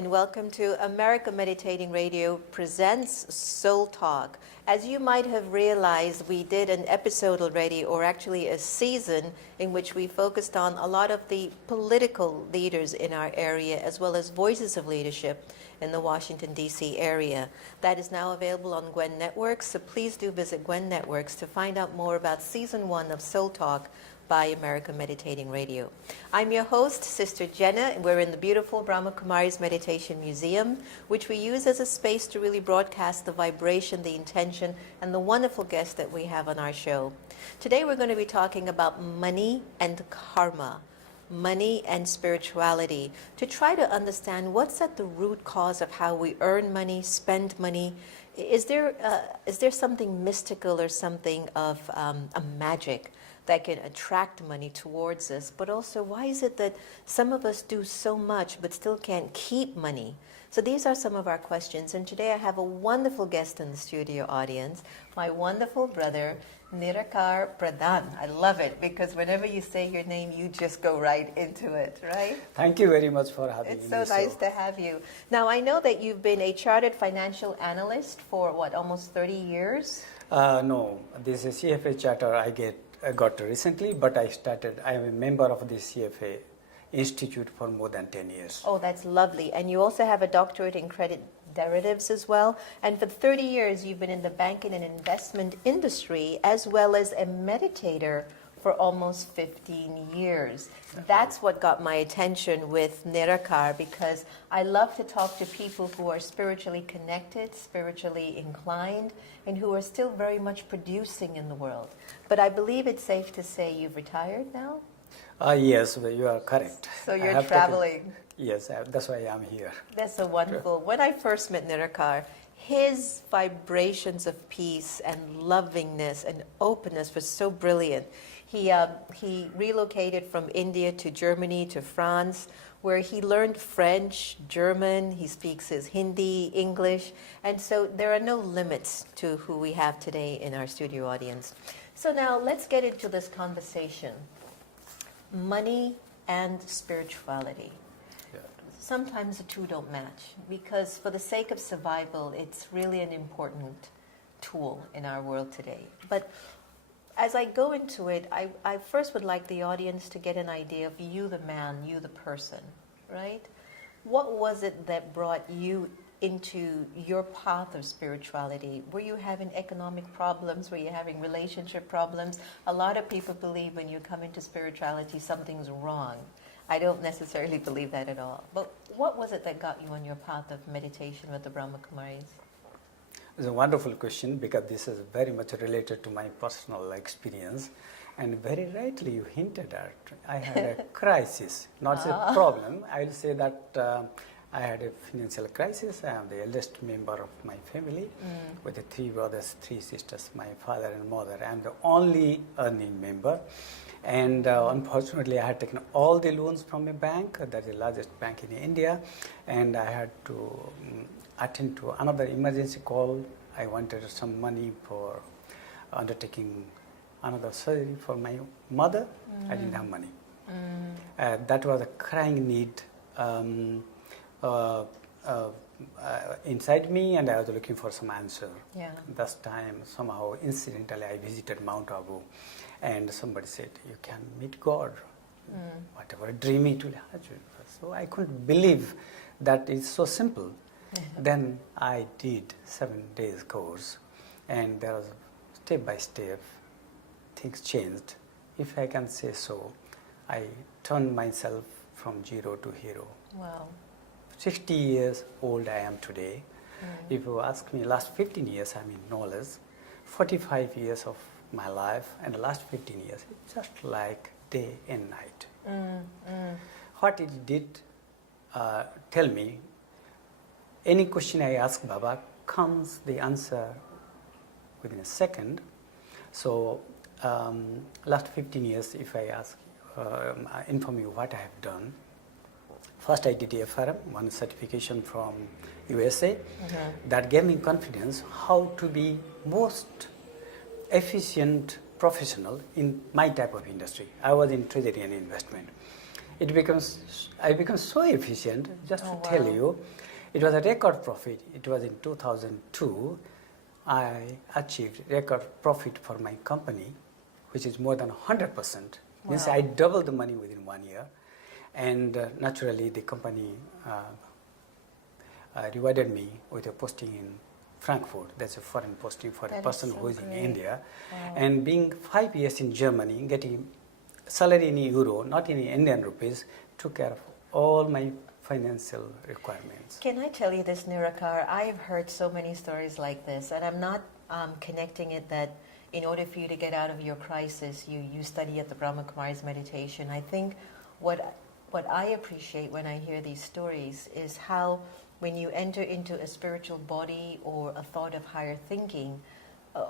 and welcome to America Meditating Radio presents Soul Talk. As you might have realized, we did an episode already, or actually a season, in which we focused on a lot of the political leaders in our area, as well as voices of leadership in the Washington, D.C. area. That is now available on Gwen Networks, so please do visit Gwen Networks to find out more about Season 1 of Soul Talk by America Meditating Radio. I'm your host, Sister Jenna. We're in the beautiful Brahma Kumari's Meditation Museum, which we use as a space to really broadcast the vibration, the intention, and the wonderful guests that we have on our show. Today we're going to be talking about money and karma, money and spirituality, to try to understand what's at the root cause of how we earn money, spend money. Is there something mystical or something of a magic that can attract money towards us? But also, why is it that some of us do so much but still can't keep money? So these are some of our questions, and today I have a wonderful guest in the studio audience, my wonderful brother, Nirakar Pradhan. I love it, because whenever you say your name, you just go right into it, right? Thank you very much for having me. It's so nice to have you. Now, I know that you've been a chartered financial analyst for, almost 30 years? No, this is CFA charter I got recently, but I am a member of the CFA Institute for more than 10 years. Oh, that's lovely. And you also have a doctorate in credit derivatives as well. And for 30 years, you've been in the banking and investment industry, as well as a meditator for almost 15 years. That's what got my attention with Nirakar, because I love to talk to people who are spiritually connected, spiritually inclined, and who are still very much producing in the world. But I believe it's safe to say you've retired now? Yes, you are correct. So you're traveling. Yes, that's why I'm here. That's so wonderful. When I first met Nirakar, his vibrations of peace and lovingness and openness was so brilliant. He relocated from India to Germany to France, where he learned French, German, he speaks his Hindi, English, and so there are no limits to who we have today in our studio audience. So now let's get into this conversation. Money and spirituality. Yeah. Sometimes the two don't match, because for the sake of survival, it's really an important tool in our world today. But as I go into it, I first would like the audience to get an idea of you, the man, you, the person, right? What was it that brought you into your path of spirituality? Were you having economic problems? Were you having relationship problems? A lot of people believe when you come into spirituality, something's wrong. I don't necessarily believe that at all. But what was it that got you on your path of meditation with the Brahma Kumaris? It's a wonderful question, because this is very much related to my personal experience. And very rightly you hinted at, I had a crisis, not a problem. I will say that I had a financial crisis. I am the eldest member of my family, with the 3 brothers, 3 sisters, my father and mother. I am the only earning member. And unfortunately, I had taken all the loans from a bank, that's the largest bank in India, and I had to attend to another emergency call. I wanted some money for undertaking another surgery for my mother. I didn't have money. That was a crying need inside me, and I was looking for some answer. Yeah. This time, somehow, incidentally, I visited Mount Abu, and somebody said, you can meet God, whatever dream it will have. So I couldn't believe that it's so simple. Then I did 7 days course, and there was step by step, things changed. If I can say so, I turned myself from zero to hero. Wow. 60 years old I am today. If you ask me, last 15 years I'm in knowledge, 45 years of my life, and the last 15 years, it's just like day and night. What it did tell me, any question I ask Baba, comes the answer within a second. So last 15 years, if I ask, inform you what I have done. First, I did FRM, one certification from USA. That gave me confidence how to be most efficient professional in my type of industry. I was in treasury and investment. I become so efficient. Just to tell wow. you, it was a record profit. It was in 2002. I achieved record profit for my company, which is more than 100%. Means Wow. I doubled the money within 1 year, and naturally the company rewarded me with a posting in Frankfurt. That's a foreign posting for a That is person so who is in great. India. Wow. And being 5 years in Germany, getting salary in euro, not in Indian rupees, took care of all my financial requirements. Can I tell you this, Nirakar? I've heard so many stories like this, and I'm not connecting it that in order for you to get out of your crisis, you study at the Brahma Kumari's meditation. I think what I appreciate when I hear these stories is how when you enter into a spiritual body or a thought of higher thinking,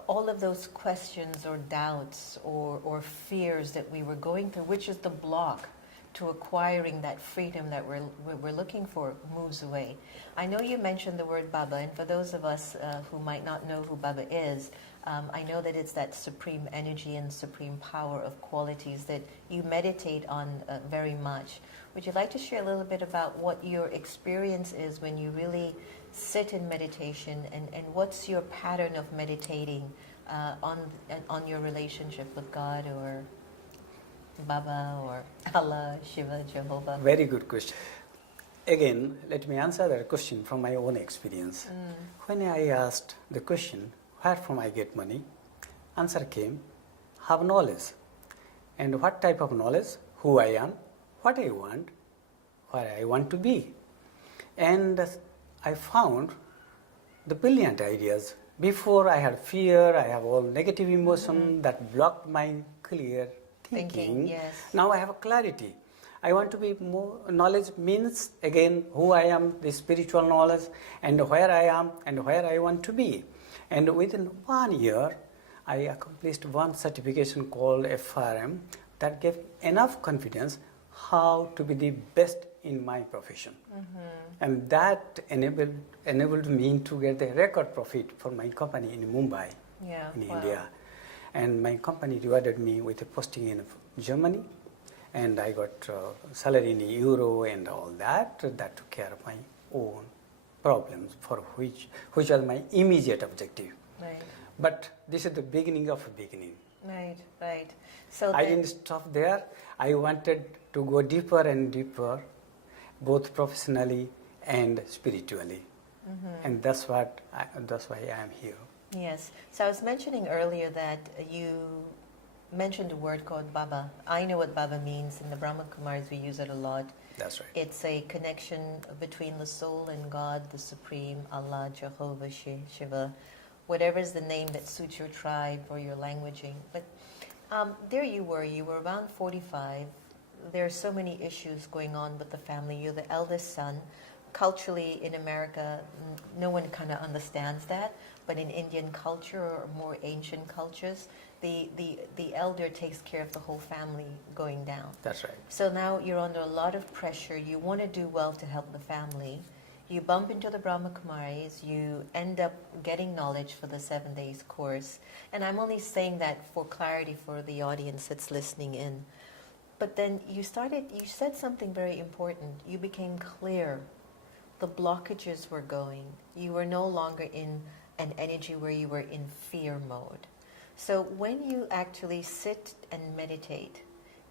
all of those questions or doubts or fears that we were going through, which is the block to acquiring that freedom that we're looking for, moves away. I know you mentioned the word Baba, and for those of us who might not know who Baba is, I know that it's that supreme energy and supreme power of qualities that you meditate on very much. Would you like to share a little bit about what your experience is when you really sit in meditation, and what's your pattern of meditating on your relationship with God or Baba or Allah, Shiva, Jehovah? Very good question. Again, let me answer that question from my own experience. When I asked the question, where from I get money? Answer came, have knowledge. And what type of knowledge? Who I am, what I want, where I want to be. And I found the brilliant ideas. Before I had fear, I have all negative emotion that blocked my clear thinking. Yes. Now I have a clarity. I want to be more, knowledge means again who I am, the spiritual knowledge, and where I am and where I want to be. And within 1 year, I accomplished one certification called FRM that gave enough confidence how to be the best in my profession. And that enabled me to get the record profit for my company in Mumbai, in India. And my company rewarded me with a posting in Germany, and I got salary in euro and all that. That took care of my own problems, for which was my immediate objective. Right. But this is the beginning of a beginning. Right, right. So I didn't stop there. I wanted to go deeper and deeper, both professionally and spiritually. And that's why I am here. Yes. So I was mentioning earlier that you mentioned a word called Baba. I know what Baba means. In the Brahma Kumaris, we use it a lot. That's right. It's a connection between the soul and God, the Supreme, Allah, Jehovah, Shiva, whatever is the name that suits your tribe or your languaging. But there you were around 45. There are so many issues going on with the family. You're the eldest son. Culturally, in America, no one kind of understands that. But in Indian culture or more ancient cultures, the elder takes care of the whole family going down. That's right. So now you're under a lot of pressure. You want to do well to help the family. You bump into the Brahma Kumaris. You end up getting knowledge for the 7 days course. And I'm only saying that for clarity for the audience that's listening in. But then you said something very important. You became clear. The blockages were going. You were no longer in an energy where you were in fear mode. So when you actually sit and meditate,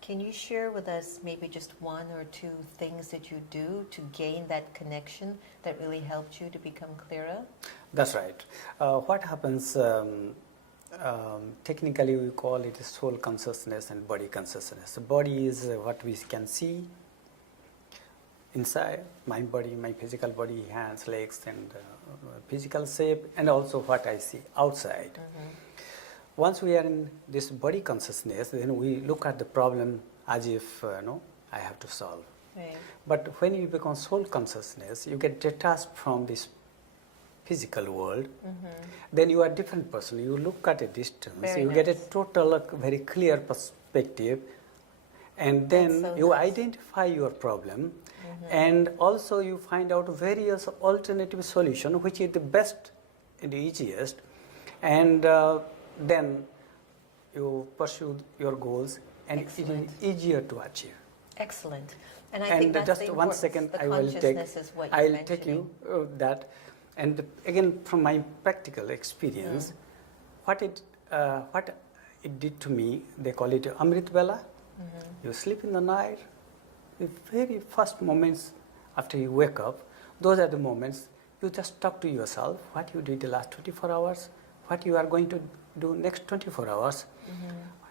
can you share with us maybe just one or two things that you do to gain that connection that really helped you to become clearer? That's right. What happens, technically we call it soul consciousness and body consciousness. The body is what we can see inside my body, my physical body, hands, legs, and physical shape, and also what I see outside. Once we are in this body consciousness, then we look at the problem as if, I have to solve. Right. But when you become soul consciousness, you get detached from this physical world. Then you are a different person. You look at a distance. Very you get a nice. total, very clear perspective. And then That's so you nice. identify your problem. And also you find out various alternative solutions, which is the best and the easiest. And then you pursue your goals, and Excellent. it is easier to achieve. Excellent. And I And think that's just the one importance. second, The I will take. consciousness is what I'll you're take you mentioning. that, and again from my practical experience, what it did to me. They call it Amrit Vela. You sleep in the night. The very first moments after you wake up, those are the moments you just talk to yourself what you did the last 24 hours, what you are going to do next 24 hours,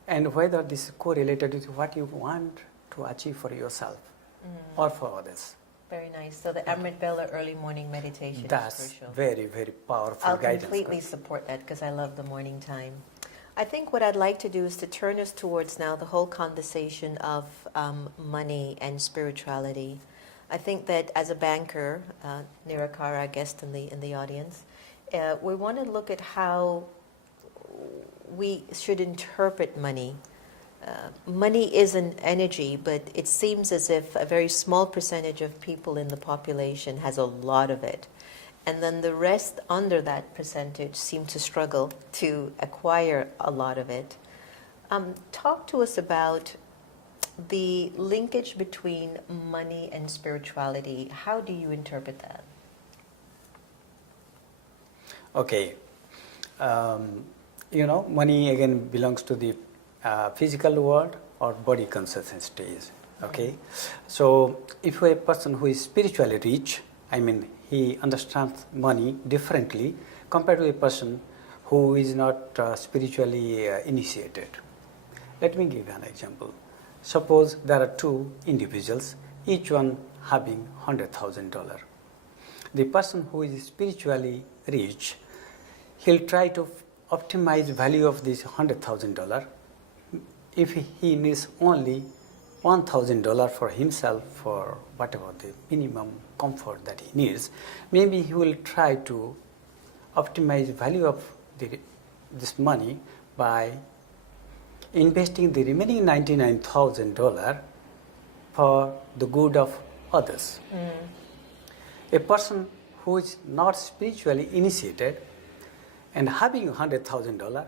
and whether this is correlated with what you want to achieve for yourself or for others. Very nice. So the Amrit Vela early morning meditation That's is crucial. very, very powerful I'll guidance. completely support that because I love the morning time. I think what I'd like to do is to turn us towards now the whole conversation of money and spirituality. I think that as a banker, Nirakar, our guest in the audience, we want to look at how we should interpret money. Money is an energy, but it seems as if a very small percentage of people in the population has a lot of it. And then the rest under that percentage seem to struggle to acquire a lot of it. Talk to us about the linkage between money and spirituality. How do you interpret that? Okay. Money again belongs to the physical world or body consciousness stage. Okay. So if a person who is spiritually rich, I mean, he understands money differently compared to a person who is not spiritually initiated. Let me give you an example. Suppose there are two individuals, each one having $100,000. The person who is spiritually rich, he'll try to optimize value of this $100,000. If he needs only $1,000 for himself, for whatever the minimum comfort that he needs, maybe he will try to optimize value of this money by investing the remaining $99,000 for the good of others. A person who is not spiritually initiated and having $100,000,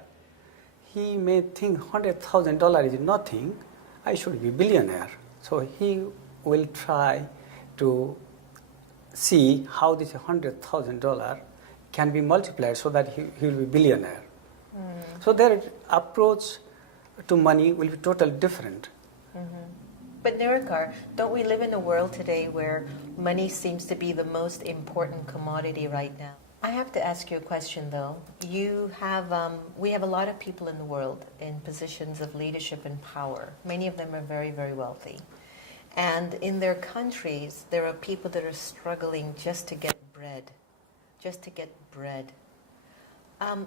he may think $100,000 is nothing, I should be billionaire. So he will try to see how this $100,000 can be multiplied so that he will be billionaire. So their approach to money will be totally different. But Nirakar, don't we live in a world today where money seems to be the most important commodity right now? I have to ask you a question, though. We have a lot of people in the world in positions of leadership and power. Many of them are very, very wealthy. And in their countries, there are people that are struggling just to get bread.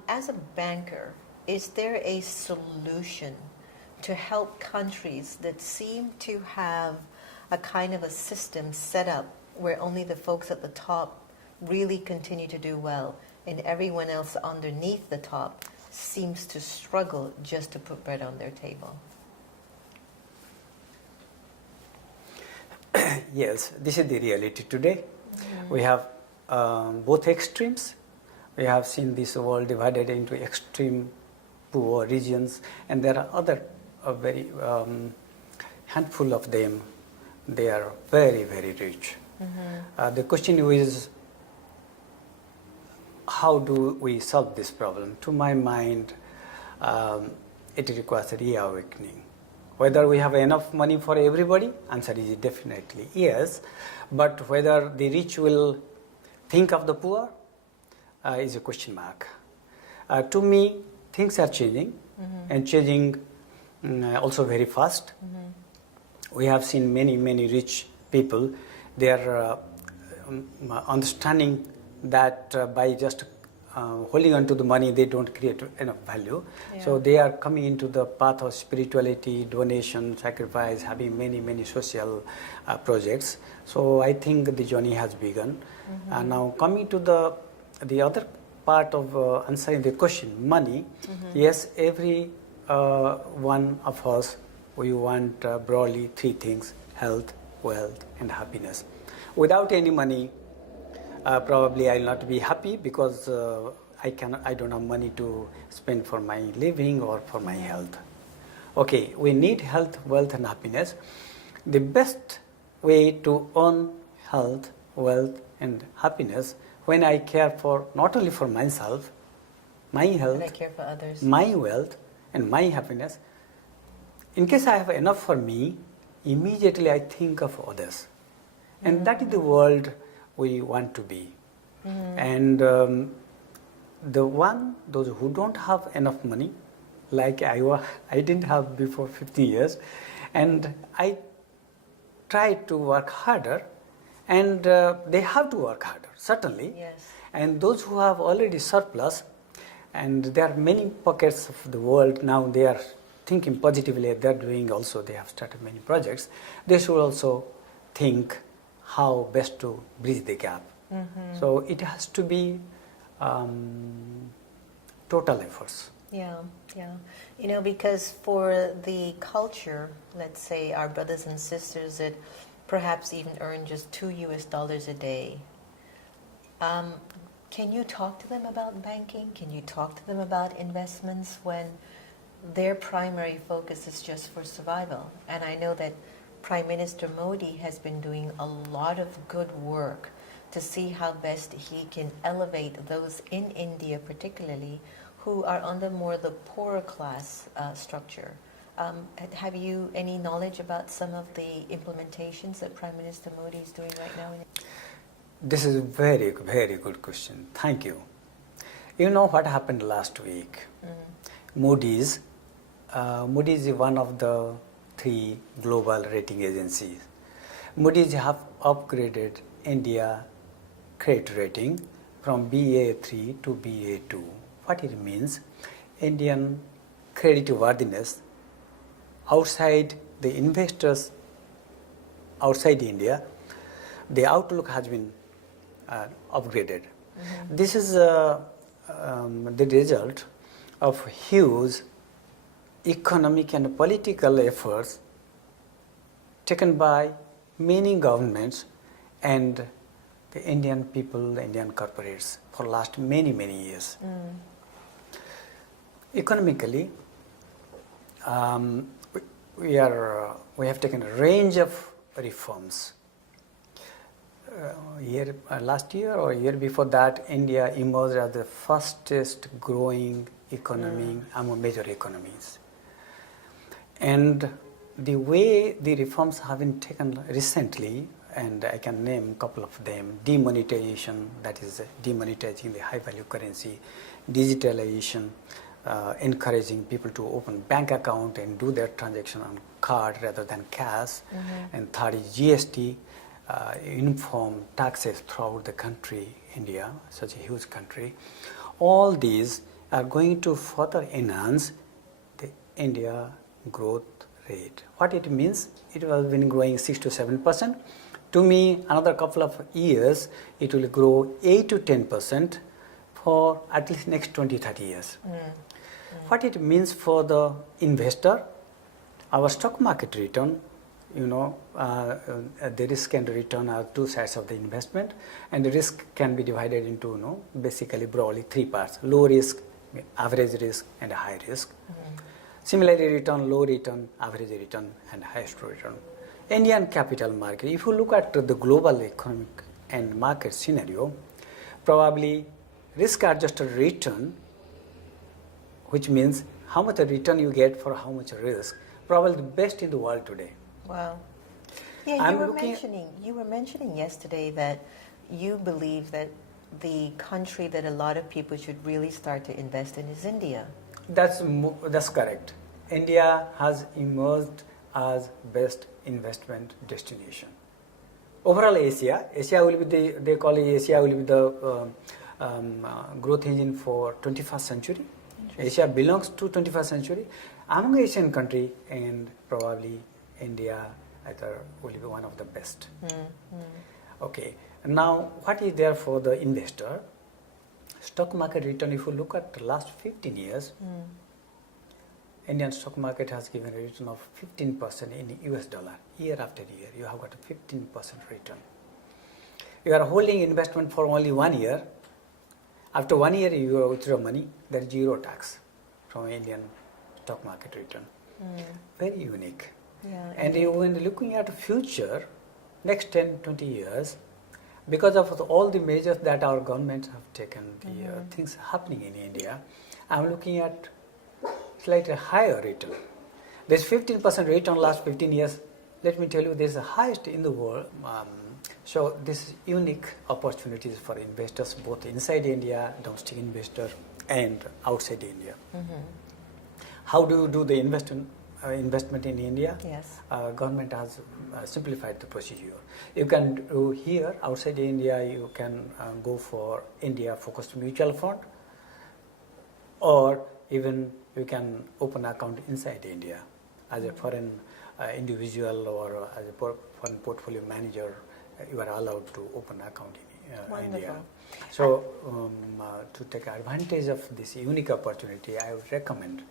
As a banker, is there a solution to help countries that seem to have a kind of a system set up where only the folks at the top really continue to do well and everyone else underneath the top seems to struggle just to put bread on their table? Yes, this is the reality today. We have both extremes. We have seen this world divided into extreme poor regions, and there are other very handful of them. They are very, very rich. The question is, how do we solve this problem? To my mind, it requires a reawakening. Whether we have enough money for everybody, answer is definitely yes. But whether the rich will think of the poor is a question mark. To me, things are changing, and changing also very fast. We have seen many, many rich people. They are understanding that by just holding on to the money, they don't create enough value. Yeah. So they are coming into the path of spirituality, donation, sacrifice, having many, many social projects. So I think the journey has begun. Now coming to the other part of answering the question, money. Yes, every one of us, we want broadly three things: health, wealth, and happiness. Without any money, probably I'll not be happy because I don't have money to spend for my living or for my health. Okay, we need health, wealth, and happiness. The best way to earn health, wealth, and happiness when I care for not only for myself, my health, And I care for others. my wealth, and my happiness. In case I have enough for me, immediately I think of others. And that is the world we want to be. And those who don't have enough money, like I didn't have before 50 years, and I try to work harder, and they have to work harder, certainly. Yes. And those who have already surplus, and there are many pockets of the world now, they are thinking positively, they are doing also, they have started many projects, they should also think how best to bridge the gap. So it has to be total efforts. Yeah, yeah. You know, because for the culture, let's say our brothers and sisters that perhaps even earn just $2 a day, can you talk to them about banking? Can you talk to them about investments when their primary focus is just for survival? And I know that Prime Minister Modi has been doing a lot of good work to see how best he can elevate those in India particularly who are under more the poorer class structure. Have you any knowledge about some of the implementations that Prime Minister Modi is doing right now? This is a very, very good question. Thank you. You know what happened last week? Moody's is one of the 3 global rating agencies. Moody's have upgraded India credit rating from BA3 to BA2. What it means, Indian credit worthiness outside the investors outside India, the outlook has been upgraded. This is the result of huge economic and political efforts taken by many governments and the Indian people, the Indian corporates for last many, many years. Economically, we have taken a range of reforms. Last year or year before that, India emerged as the fastest growing economy among major economies. And the way the reforms have been taken recently, and I can name a couple of them: demonetization, that is demonetizing the high value currency; digitalization, encouraging people to open bank account and do their transaction on card rather than cash; and third is GST, uniform taxes throughout the country, India, such a huge country. All these are going to further enhance the India growth rate. What it means, it has been growing 6 to 7%. To me, another couple of years, it will grow 8 to 10% for at least next 20-30 years. What it means for the investor, our stock market return, the risk and return are 2 sides of the investment, and the risk can be divided into basically broadly 3 parts: low risk, average risk, and high risk. Similarly, return, low return, average return, and highest return. Indian capital market, if you look at the global economic and market scenario, probably risk-adjusted return, which means how much a return you get for how much risk, probably the best in the world today. Wow. Yeah, you were mentioning yesterday that you believe that the country that a lot of people should really start to invest in is India. That's correct. India has emerged as best investment destination. Overall, Asia will be they call it Asia will be the growth engine for 21st century. Asia belongs to 21st century. Among Asian country, and probably India either will be one of the best. Okay. Now, what is there for the investor? Stock market return, if you look at the last 15 years, Indian stock market has given a return of 15% in US dollar. Year after year, you have got a 15% return. You are holding investment for only 1 year. After 1 year, you withdraw money, there is 0 tax from Indian stock market return. Very unique. Yeah, And indeed. when looking at the future, next 10, 20 years, because of all the measures that our governments have taken, the things happening in India, I'm looking at slightly higher return. There's 15% return last 15 years. Let me tell you, this is the highest in the world. So this is unique opportunities for investors, both inside India, domestic investor, and outside India. How do you do the investment in India? Yes. Government has simplified the procedure. You can do here outside India. You can go for India focused mutual fund, or even you can open account inside India as a foreign individual, or as a foreign portfolio manager. You are allowed to open account in India. So to take advantage of this unique opportunity, I would recommend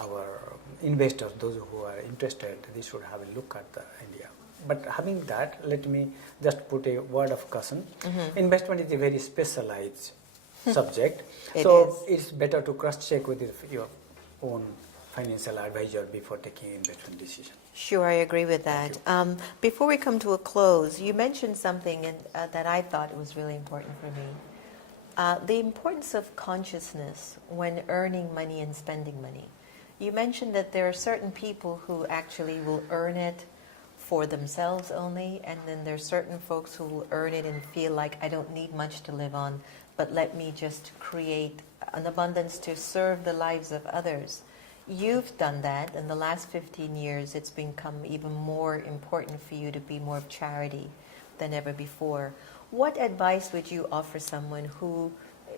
our investors, those who are interested, they should have a look at the India. But having that, let me just put a word of caution. Investment is a very specialized subject, so it's better to cross-check with your own financial advisor before taking investment decision. Sure, I agree with that. Before we come to a close, you mentioned something that I thought was really important for me. The importance of consciousness when earning money and spending money. You mentioned that there are certain people who actually will earn it for themselves only, and then there are certain folks who will earn it and feel like, I don't need much to live on, but let me just create an abundance to serve the lives of others. You've done that. In the last 15 years, it's become even more important for you to be more of charity than ever before. What advice would you offer someone who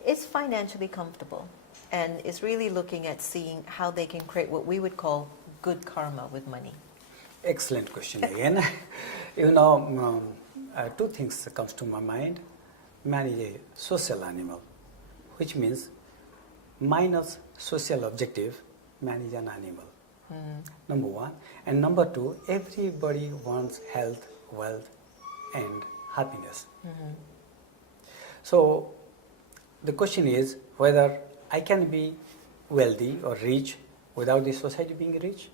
is financially comfortable and is really looking at seeing how they can create what we would call good karma with money? Excellent question again. You know, two things comes to my mind. Man is a social animal, which means minus social objective, man is an animal. Number one. And number two, everybody wants health, wealth, and happiness. So the question is whether I can be wealthy or rich without the society being rich.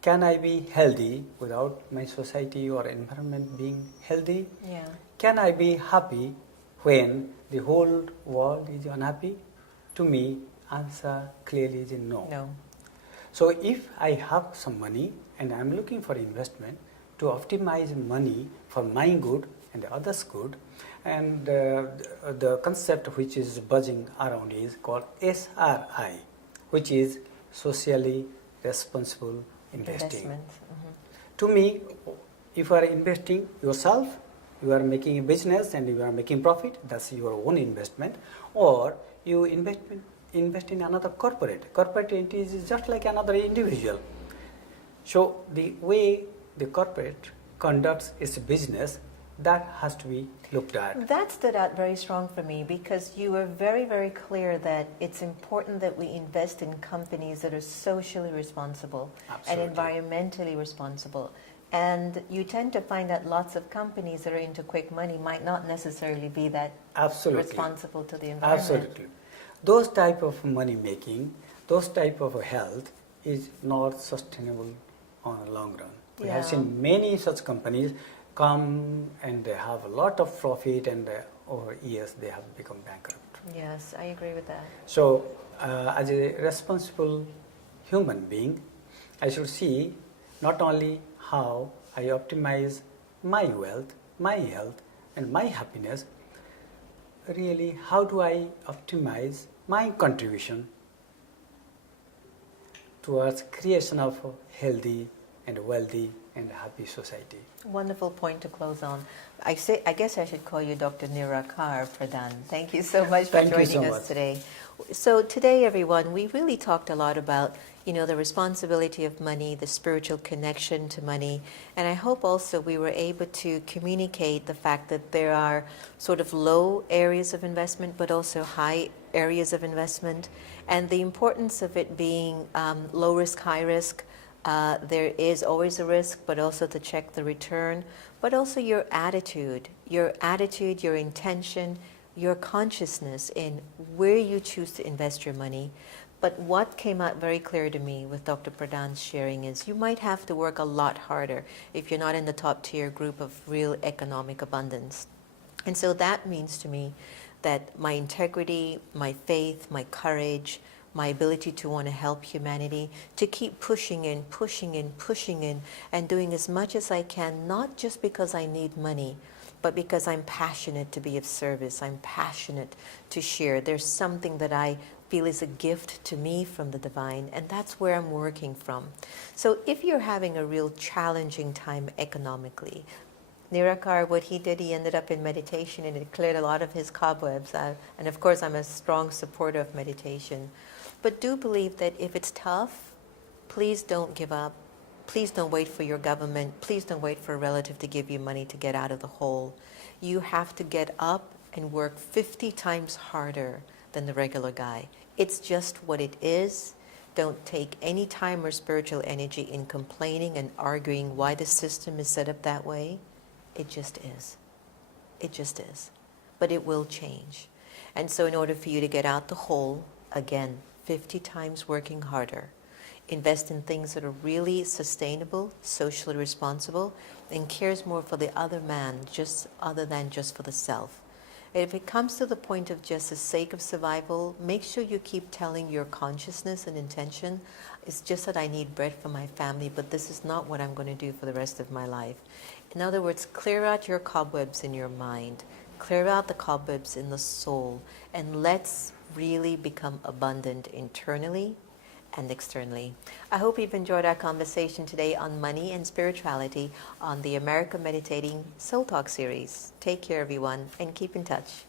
Can I be healthy without my society or environment being healthy? Yeah. Can I be happy when the whole world is unhappy? To me, answer clearly is no. No. So if I have some money and I'm looking for investment to optimize money for my good and the others' good, and the concept which is buzzing around is called SRI, which is socially responsible investing. To me, if you are investing yourself, you are making a business and you are making profit, that's your own investment, or you invest in another corporate. Corporate entity is just like another individual. So the way the corporate conducts its business, that has to be looked at. That stood out very strong for me because you were very, very clear that it's important that we invest in companies that are socially responsible Absolutely. and environmentally responsible. And you tend to find that lots of companies that are into quick money might not necessarily be that Absolutely. responsible to the environment. Absolutely. Those type of money making, those type of health is not sustainable on a long run. We have seen many such companies come and they have a lot of profit, and over years they have become bankrupt. Yes, I agree with that. So as a responsible human being, I should see not only how I optimize my wealth, my health, and my happiness, really how do I optimize my contribution towards creation of a healthy and wealthy and happy society. Wonderful point to close on. I guess I should call you Dr. Nirakar, Pradhan. Thank you so much for joining us today. So today, everyone, we really talked a lot about, the responsibility of money, the spiritual connection to money, and I hope also we were able to communicate the fact that there are sort of low areas of investment, but also high areas of investment, and the importance of it being low risk, high risk. There is always a risk, but also to check the return, but also your attitude, your intention, your consciousness in where you choose to invest your money. But what came out very clear to me with Dr. Pradhan's sharing is you might have to work a lot harder if you're not in the top tier group of real economic abundance. And so that means to me that my integrity, my faith, my courage, my ability to want to help humanity, to keep pushing in, pushing in, pushing in, and doing as much as I can, not just because I need money, but because I'm passionate to be of service. I'm passionate to share. There's something that I feel is a gift to me from the divine, and that's where I'm working from. So if you're having a real challenging time economically, Nirakar, what he did, he ended up in meditation and it cleared a lot of his cobwebs. And of course, I'm a strong supporter of meditation. But do believe that if it's tough, please don't give up. Please don't wait for your government. Please don't wait for a relative to give you money to get out of the hole. You have to get up and work 50 times harder than the regular guy. It's just what it is. Don't take any time or spiritual energy in complaining and arguing why the system is set up that way. It just is. It just is. But it will change. And so in order for you to get out the hole, again, 50 times working harder, invest in things that are really sustainable, socially responsible, and cares more for the other man, just other than just for the self. And if it comes to the point of just the sake of survival, make sure you keep telling your consciousness and intention, it's just that I need bread for my family, but this is not what I'm going to do for the rest of my life. In other words, clear out your cobwebs in your mind, clear out the cobwebs in the soul, and let's really become abundant internally and externally. I hope you've enjoyed our conversation today on money and spirituality on the America Meditating Soul Talk series. Take care, everyone, and keep in touch.